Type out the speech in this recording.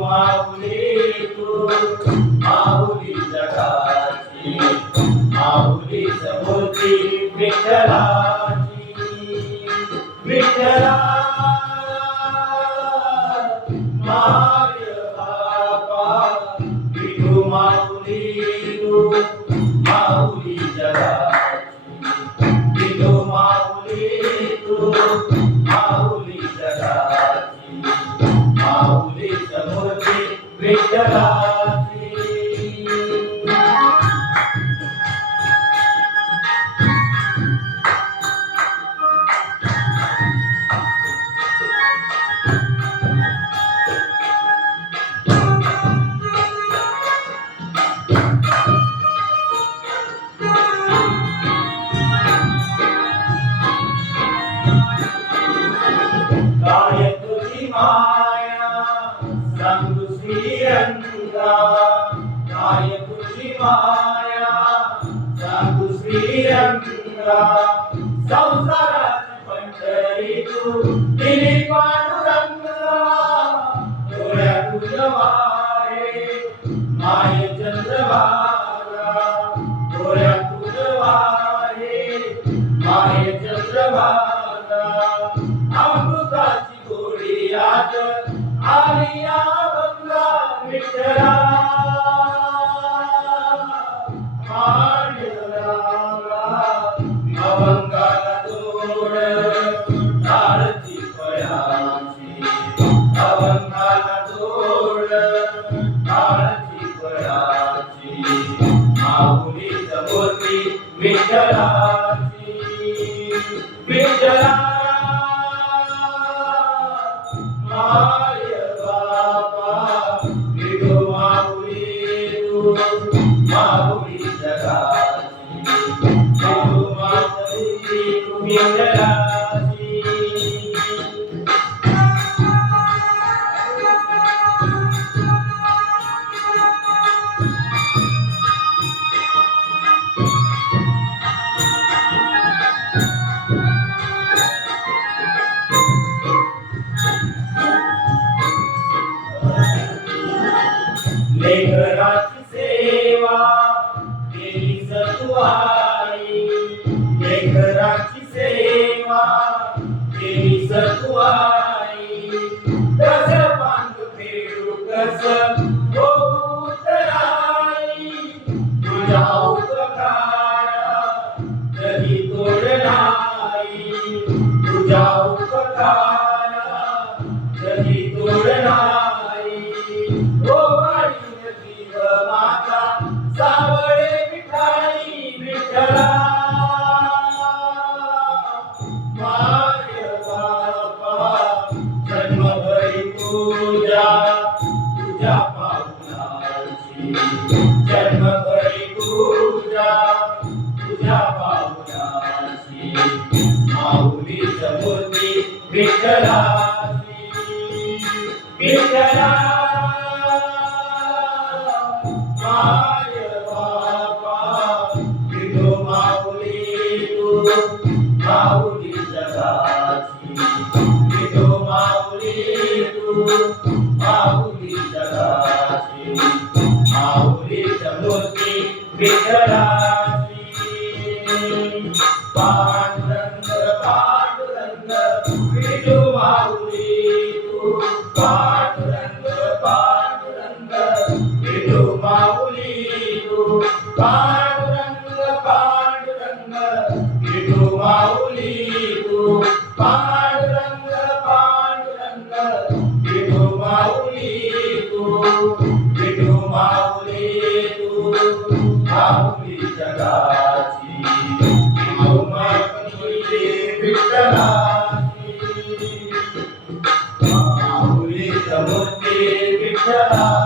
माऊली तू माऊली जगाची माऊली समूर्ती विठ्ठलाची विठ्ठला माय बापा विठू माऊली तू माऊली जगाची विठू माऊली तू माऊली जगाची माऊली समूर्ती विठ्ठलाची काय तुझी माया सांगू श्रीरंगा काय तुझी माया सांगू श्रीरंगा संसाराची पंढरी तू दिली पांडुरंगा डोळ्या तुझवारे माय चंद्रभागा डोळ्या तुझवारे माय चंद्रभागा अमृताची गोडी आज आली अभंगा विठ्ठला अभंगाला जोड टाळची फळाची अभंगाला जोड टाळची फळाची माऊली समूर्ती विठ्ठलाची विठ्ठला माय बापा विठू माऊली तू माऊली जगाची विठू माऊली तू विठ्ठलाची लेकराची सेवा केली सतुआई लेकराची सेवा केली सतुआई कस पांग फेडू कस होऊ तराई तुझ्या उपकारा कधी तोड नाही तुझ्या उपकारा कधी तोड नाही माता सावळे मिठाई विठ्ठला माय बापा जन्मभरी पूजा तुझ्या पावनाची जन्मभरी पूजा तुझ्या पावनाची माऊली समूर्ती विठ्ठलाची विठ्ठला माय बापा विठू माऊली तू माऊली जगाची विठू माऊली तू माऊली जगाची माऊली समूर्ती विठ्ठलाची पांडुरंग पांडुरंग विठू माऊली तू पांडुरंग पांडुरंग विठू माऊली तू पांडुरंग पांडुरंग विठू माऊली तू पांडुरंग पांडुरंग विठू माऊली तू विठू माऊली तू माऊली जगाची विठू माऊली विठ्ठलाची माऊली समूर्ती विठ्ठला